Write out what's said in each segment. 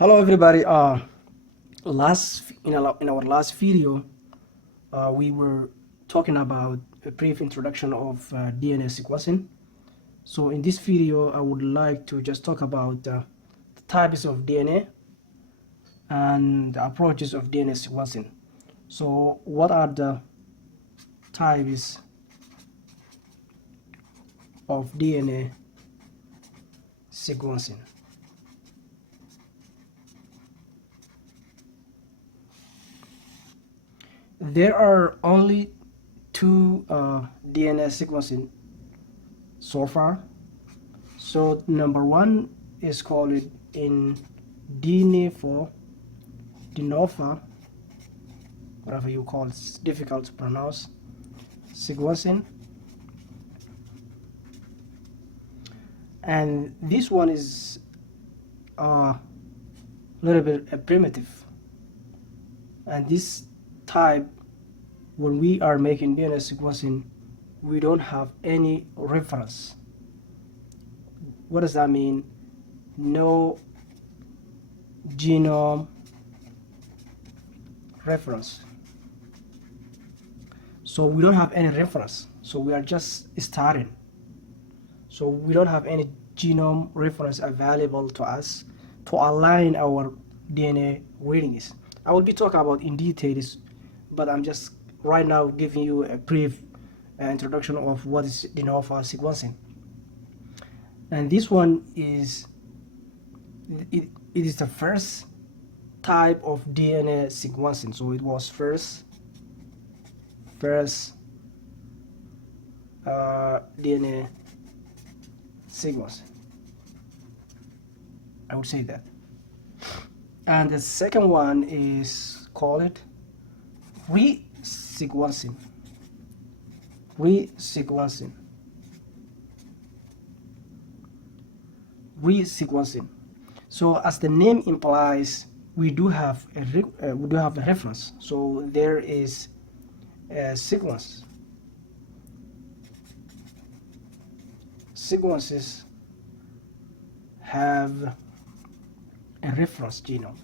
Hello everybody. In our last video, we were talking about a brief introduction of DNA sequencing. So in this video, I would like to just talk about the types of DNA and the approaches of DNA sequencing. So what are the types of DNA sequencing? There are only two DNA sequencing so far. So number one is called in Denovo, whatever you call it, it's difficult to pronounce, sequencing. And this one is a little bit primitive. And this type, when we are making DNA sequencing, we don't have any reference. What does that mean? No genome reference. So we don't have any reference. So we are just starting. So we don't have any genome reference available to us to align our DNA readings. I will be talking about in details, but I'm just right now giving you a brief introduction of what is de novo sequencing. And this one is it is the first type of DNA sequencing. So it was first DNA sequence, I would say that. And the second one is called resequencing. Resequencing. So as the name implies, we do have a reference. So there is a sequence. Sequences have a reference genome.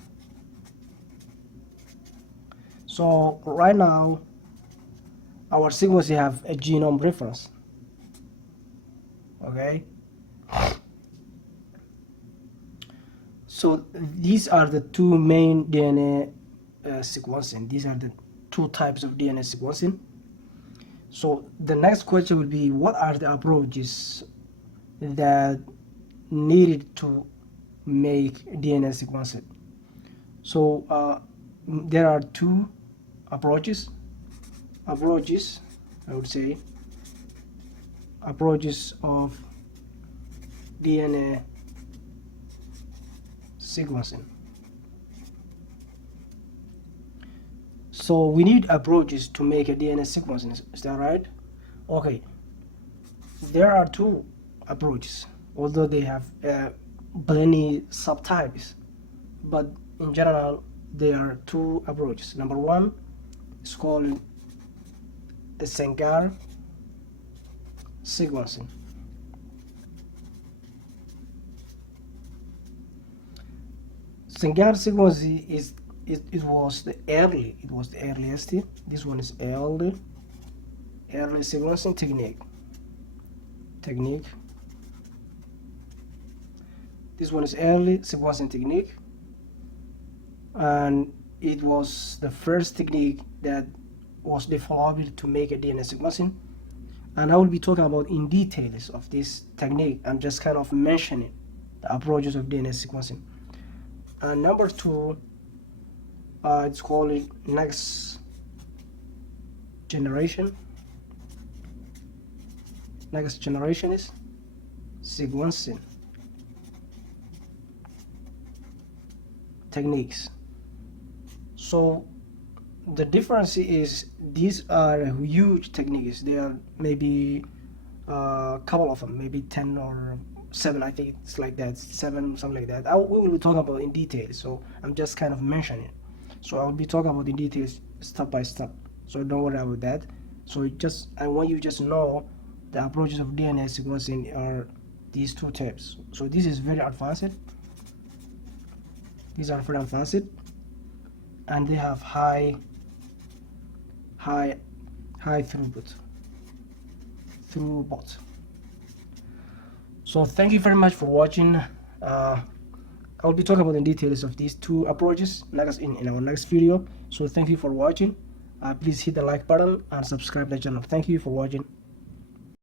So right now, our sequences have a genome reference. Okay. So these are the two main DNA sequencing. These are the two types of DNA sequencing. So the next question will be, what are the approaches that needed to make DNA sequencing? So there are two approaches, I would say, approaches of DNA sequencing. So we need approaches to make a DNA sequencing, is that right? Okay, there are two approaches, although they have plenty subtypes, but in general there are two approaches. Number one is called the Sanger sequencing. Sanger sequencing it was the earliest. This one is early sequencing technique. This one is early sequencing technique, and it was the first technique that was developed to make a DNA sequencing. And I will be talking about in details of this technique. I'm just kind of mentioning the approaches of DNA sequencing. And number two, it's called next generation is sequencing techniques. So the difference is these are huge techniques. There are maybe a couple of them, maybe 10 or 7, I think it's like that, 7, something like that. We will be talking about in detail, so I'm just kind of mentioning. So I will be talking about in details step by step, so don't worry about that. So I want you just know the approaches of DNA sequencing are these two types. So this is very advanced. These are very advanced, and they have high throughput. So thank you very much for watching. I'll be talking about the details of these two approaches next in our next video. So thank you for watching. Please hit the like button and subscribe the channel. Thank you for watching.